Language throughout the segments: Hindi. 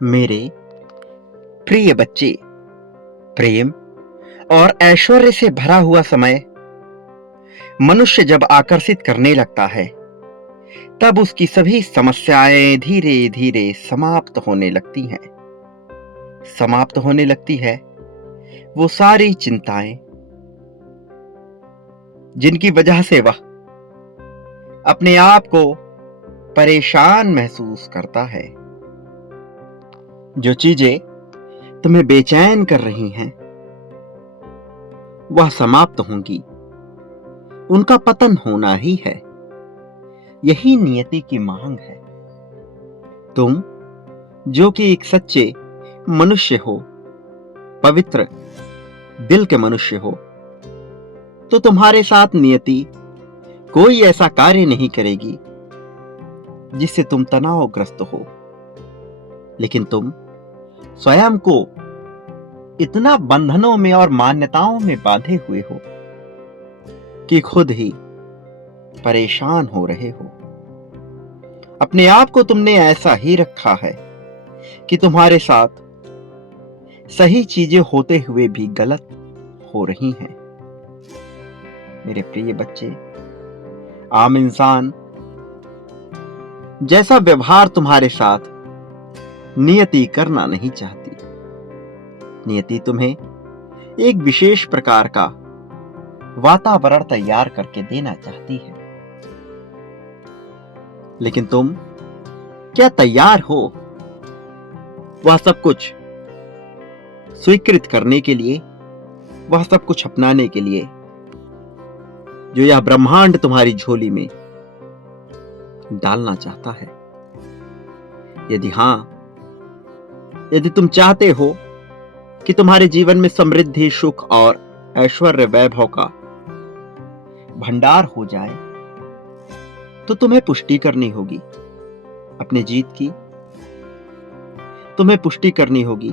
मेरे प्रिय बच्चे, प्रेम और ऐश्वर्य से भरा हुआ समय मनुष्य जब आकर्षित करने लगता है, तब उसकी सभी समस्याएं धीरे धीरे समाप्त होने लगती हैं। समाप्त होने लगती है वो सारी चिंताएं जिनकी वजह से वह अपने आप को परेशान महसूस करता है। जो चीजें तुम्हें बेचैन कर रही हैं, वह समाप्त होंगी। उनका पतन होना ही है। यही नियति की मांग है। तुम जो कि एक सच्चे मनुष्य हो, पवित्र दिल के मनुष्य हो, तो तुम्हारे साथ नियति कोई ऐसा कार्य नहीं करेगी जिससे तुम तनावग्रस्त हो। लेकिन तुम स्वयं को इतना बंधनों में और मान्यताओं में बांधे हुए हो कि खुद ही परेशान हो रहे हो। अपने आप को तुमने ऐसा ही रखा है कि तुम्हारे साथ सही चीजें होते हुए भी गलत हो रही हैं। मेरे प्रिय बच्चे, आम इंसान जैसा व्यवहार तुम्हारे साथ नियति करना नहीं चाहती। नियति तुम्हें एक विशेष प्रकार का वातावरण तैयार करके देना चाहती है। लेकिन तुम क्या तैयार हो वह सब कुछ स्वीकृत करने के लिए, वह सब कुछ अपनाने के लिए जो यह ब्रह्मांड तुम्हारी झोली में डालना चाहता है? यदि हां, यदि तुम चाहते हो कि तुम्हारे जीवन में समृद्धि, सुख और ऐश्वर्य वैभव का भंडार हो जाए, तो तुम्हें पुष्टि करनी होगी अपने जीत की। तुम्हें पुष्टि करनी होगी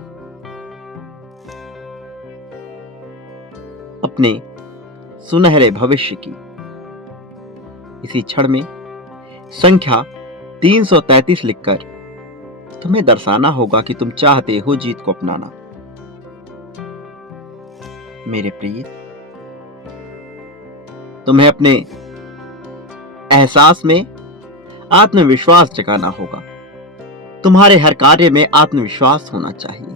अपने सुनहरे भविष्य की। इसी क्षण में संख्या 333 लिखकर तुम्हें दर्शाना होगा कि तुम चाहते हो जीत को अपनाना। मेरे प्रिय, तुम्हें अपने एहसास में आत्मविश्वास जगाना होगा। तुम्हारे हर कार्य में आत्मविश्वास होना चाहिए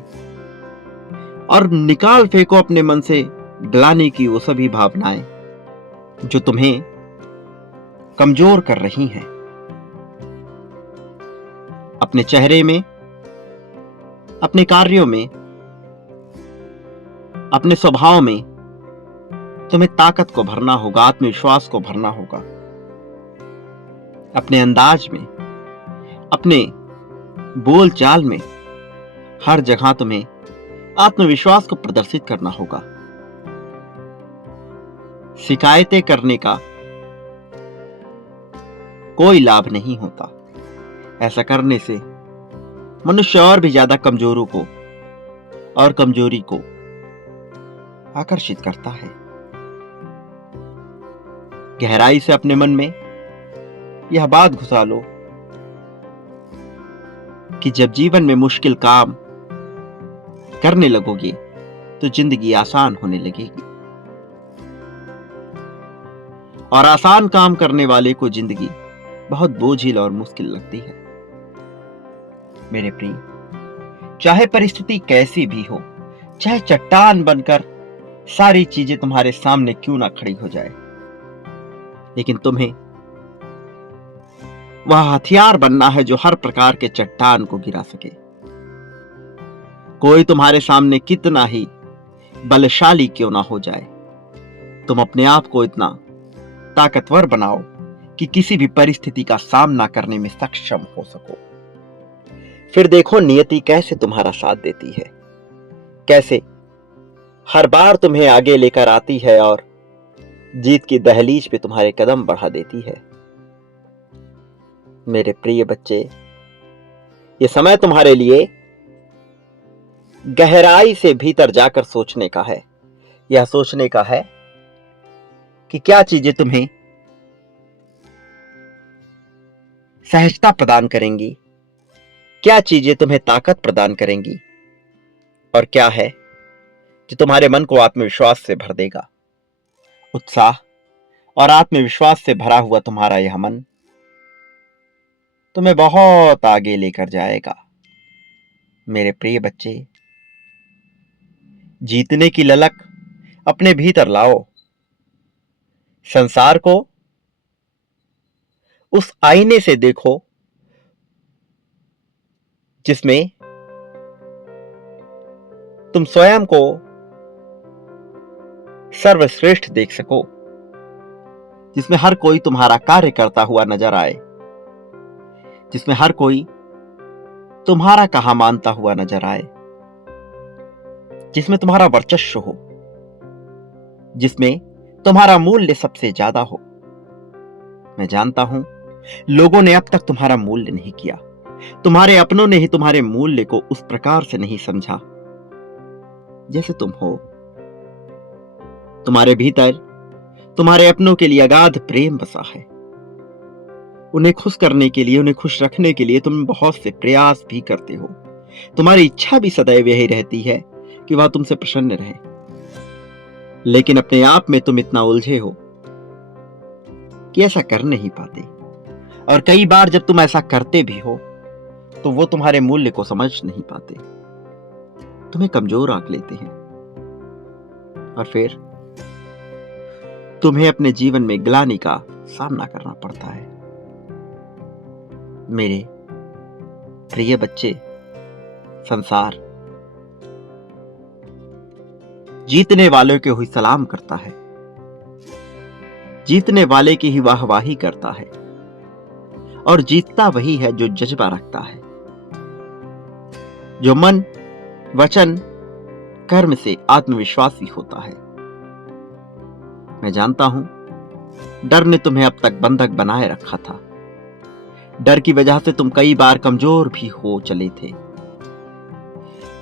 और निकाल फेंको अपने मन से ग्लानि की वो सभी भावनाएं जो तुम्हें कमजोर कर रही हैं। अपने चेहरे में, अपने कार्यों में, अपने स्वभाव में तुम्हें ताकत को भरना होगा, आत्मविश्वास को भरना होगा। अपने अंदाज में, अपने बोलचाल में, हर जगह तुम्हें आत्मविश्वास को प्रदर्शित करना होगा। शिकायतें करने का कोई लाभ नहीं होता। ऐसा करने से मनुष्य और भी ज्यादा कमजोरों को और कमजोरी को आकर्षित करता है। गहराई से अपने मन में यह बात घुसा लो कि जब जीवन में मुश्किल काम करने लगोगे तो जिंदगी आसान होने लगेगी, और आसान काम करने वाले को जिंदगी बहुत बोझिल और मुश्किल लगती है। मेरे प्रिय, चाहे परिस्थिति कैसी भी हो, चाहे चट्टान बनकर सारी चीजें तुम्हारे सामने क्यों ना खड़ी हो जाए, लेकिन तुम्हें वह हथियार बनना है जो हर प्रकार के चट्टान को गिरा सके। कोई तुम्हारे सामने कितना ही बलशाली क्यों ना हो जाए, तुम अपने आप को इतना ताकतवर बनाओ कि किसी भी परिस्थिति का सामना करने में सक्षम हो सको। फिर देखो नियति कैसे तुम्हारा साथ देती है, कैसे हर बार तुम्हें आगे लेकर आती है और जीत की दहलीज पे तुम्हारे कदम बढ़ा देती है। मेरे प्रिय बच्चे, ये समय तुम्हारे लिए गहराई से भीतर जाकर सोचने का है। यह सोचने का है कि क्या चीजें तुम्हें सहजता प्रदान करेंगी, क्या चीजें तुम्हें ताकत प्रदान करेंगी और क्या है जो तुम्हारे मन को आत्मविश्वास से भर देगा। उत्साह और आत्मविश्वास से भरा हुआ तुम्हारा यह मन तुम्हें बहुत आगे लेकर जाएगा। मेरे प्रिय बच्चे, जीतने की ललक अपने भीतर लाओ। संसार को उस आईने से देखो जिसमें तुम स्वयं को सर्वश्रेष्ठ देख सको, जिसमें हर कोई तुम्हारा कार्य करता हुआ नजर आए, जिसमें हर कोई तुम्हारा कहा मानता हुआ नजर आए, जिसमें तुम्हारा वर्चस्व हो, जिसमें तुम्हारा मूल्य सबसे ज्यादा हो। मैं जानता हूं लोगों ने अब तक तुम्हारा मूल्य नहीं किया, तुम्हारे अपनों ने ही तुम्हारे मूल्य को उस प्रकार से नहीं समझा जैसे तुम हो। तुम्हारे भीतर तुम्हारे अपनों के लिए अगाध प्रेम बसा है। उन्हें खुश करने के लिए, उन्हें खुश रखने के लिए तुम बहुत से प्रयास भी करते हो। तुम्हारी इच्छा भी सदैव यही रहती है कि वह तुमसे प्रसन्न रहे, लेकिन अपने आप में तुम इतना उलझे हो कि ऐसा कर नहीं पाते। और कई बार जब तुम ऐसा करते भी हो तो वो तुम्हारे मूल्य को समझ नहीं पाते, तुम्हें कमजोर आंक लेते हैं और फिर तुम्हें अपने जीवन में ग्लानि का सामना करना पड़ता है। मेरे प्रिय बच्चे, संसार जीतने वालों के हुई सलाम करता है, जीतने वाले की ही वाहवाही करता है, और जीतता वही है जो जज्बा रखता है, जो मन, वचन, कर्म से आत्मविश्वासी होता है। मैं जानता हूं डर ने तुम्हें अब तक बंधक बनाए रखा था। डर की वजह से तुम कई बार कमजोर भी हो चले थे,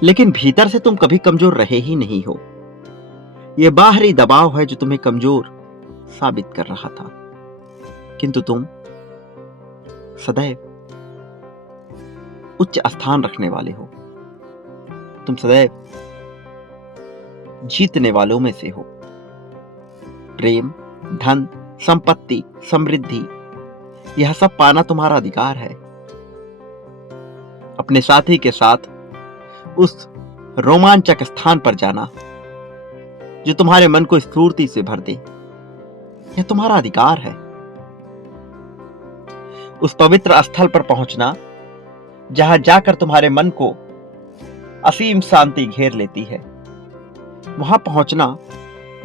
लेकिन भीतर से तुम कभी कमजोर रहे ही नहीं हो। यह बाहरी दबाव है जो तुम्हें कमजोर साबित कर रहा था, किंतु तुम सदैव उच्च स्थान रखने वाले हो। तुम सदैव जीतने वालों में से हो। प्रेम, धन, संपत्ति, समृद्धि, यह सब पाना तुम्हारा अधिकार है। अपने साथी के साथ उस रोमांचक स्थान पर जाना जो तुम्हारे मन को स्फूर्ति से भर दे, यह तुम्हारा अधिकार है। उस पवित्र स्थल पर पहुंचना जहां जाकर तुम्हारे मन को असीम शांति घेर लेती है, वहां पहुंचना,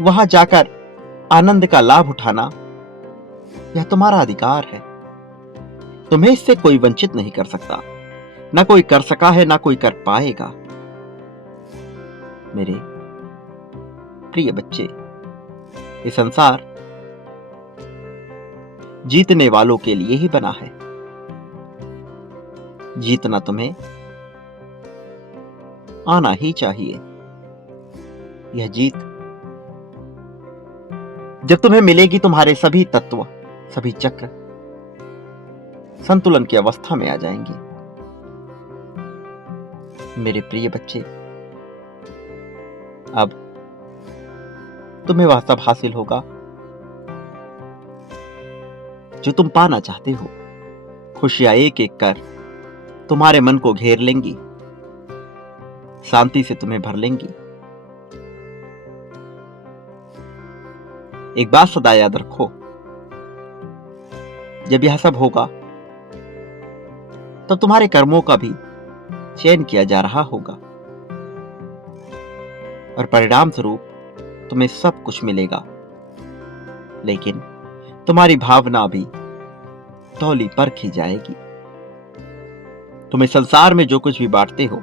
वहां जाकर आनंद का लाभ उठाना, यह तुम्हारा अधिकार है। तुम्हें इससे कोई वंचित नहीं कर सकता, ना कोई कर सका है, ना कोई कर पाएगा। मेरे प्रिय बच्चे, ये संसार जीतने वालों के लिए ही बना है। जीतना तुम्हें आना ही चाहिए। यह जीत जब तुम्हें मिलेगी, तुम्हारे सभी तत्व, सभी चक्र संतुलन की अवस्था में आ जाएंगे। मेरे प्रिय बच्चे, अब तुम्हें वह सब हासिल होगा जो तुम पाना चाहते हो। खुशियां एक एक कर तुम्हारे मन को घेर लेंगी, शांति से तुम्हें भर लेंगी। एक बात सदा याद रखो, जब यह सब होगा तब तुम्हारे कर्मों का भी चयन किया जा रहा होगा और परिणाम स्वरूप तुम्हें सब कुछ मिलेगा, लेकिन तुम्हारी भावना भी तौली परखी जाएगी। तुम्हें संसार में जो कुछ भी बांटते हो,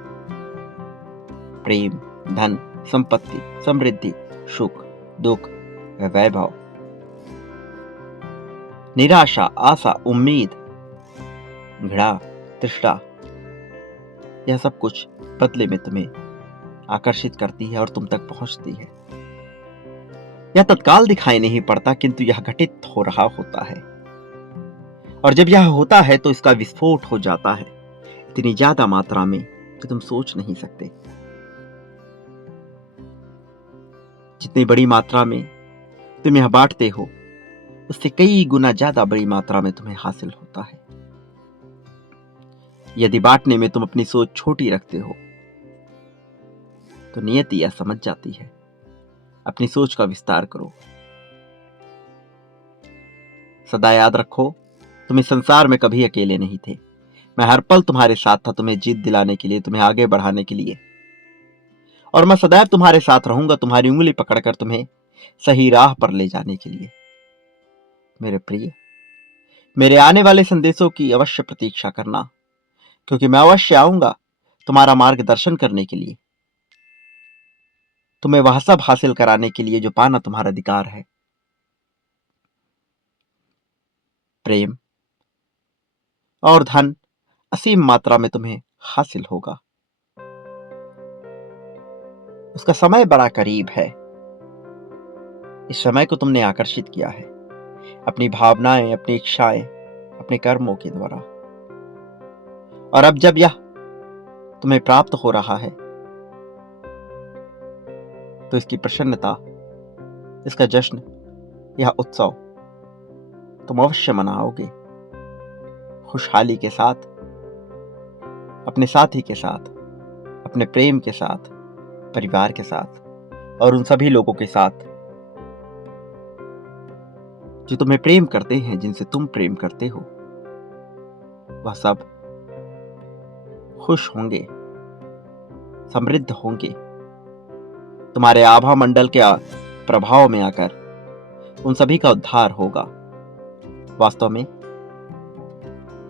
प्रेम, धन, संपत्ति, समृद्धि, सुख, दुख, वैभव, निराशा, आशा, उम्मीद, घृणा, तृष्णा, यह सब कुछ बदले में तुम्हें आकर्षित करती है और तुम तक पहुंचती है। यह तत्काल दिखाई नहीं पड़ता, किंतु यह घटित हो रहा होता है, और जब यह होता है तो इसका विस्फोट हो जाता है। इतनी ज्यादा मात्रा में कि तुम सोच नहीं सकते। जितनी बड़ी मात्रा में तुम यह बांटते हो, उससे कई गुना ज्यादा बड़ी मात्रा में तुम्हें हासिल होता है। यदि बांटने में तुम अपनी सोच छोटी रखते हो, तो नियति यह समझ जाती है। अपनी सोच का विस्तार करो। सदा याद रखो, तुम इस संसार में कभी अकेले नहीं थे। मैं हर पल तुम्हारे साथ था, तुम्हें जीत दिलाने के लिए, तुम्हें आगे बढ़ाने के लिए। और मैं सदैव तुम्हारे साथ रहूंगा, तुम्हारी उंगली पकड़कर तुम्हें सही राह पर ले जाने के लिए। मेरे प्रिय, मेरे आने वाले संदेशों की अवश्य प्रतीक्षा करना, क्योंकि मैं अवश्य आऊंगा तुम्हारा मार्गदर्शन करने के लिए, तुम्हें वह सब हासिल कराने के लिए जो पाना तुम्हारा अधिकार है। प्रेम और धन असीम मात्रा में तुम्हें हासिल होगा। उसका समय बड़ा करीब है। इस समय को तुमने आकर्षित किया है अपनी भावनाएं, अपनी इच्छाएं, अपने कर्मों के द्वारा। और अब जब यह तुम्हें प्राप्त हो रहा है, तो इसकी प्रसन्नता, इसका जश्न, यह उत्सव तुम अवश्य मनाओगे, खुशहाली के साथ, अपने साथी के साथ, अपने प्रेम के साथ, परिवार के साथ और उन सभी लोगों के साथ जो तुम्हें प्रेम करते हैं, जिनसे तुम प्रेम करते हो। वह सब खुश होंगे, समृद्ध होंगे, तुम्हारे आभा मंडल के प्रभाव में आकर उन सभी का उद्धार होगा। वास्तव में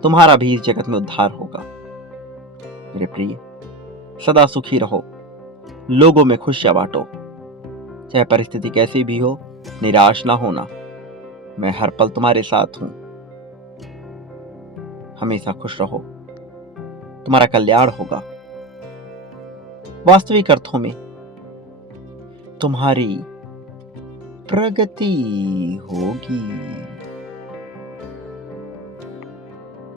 तुम्हारा भी इस जगत में उद्धार होगा। मेरे प्रिय, सदा सुखी रहो, लोगों में खुशियां बांटो। चाहे परिस्थिति कैसी भी हो, निराश ना होना। मैं हर पल तुम्हारे साथ हूं। हमेशा खुश रहो, तुम्हारा कल्याण होगा। वास्तविक अर्थों में तुम्हारी प्रगति होगी।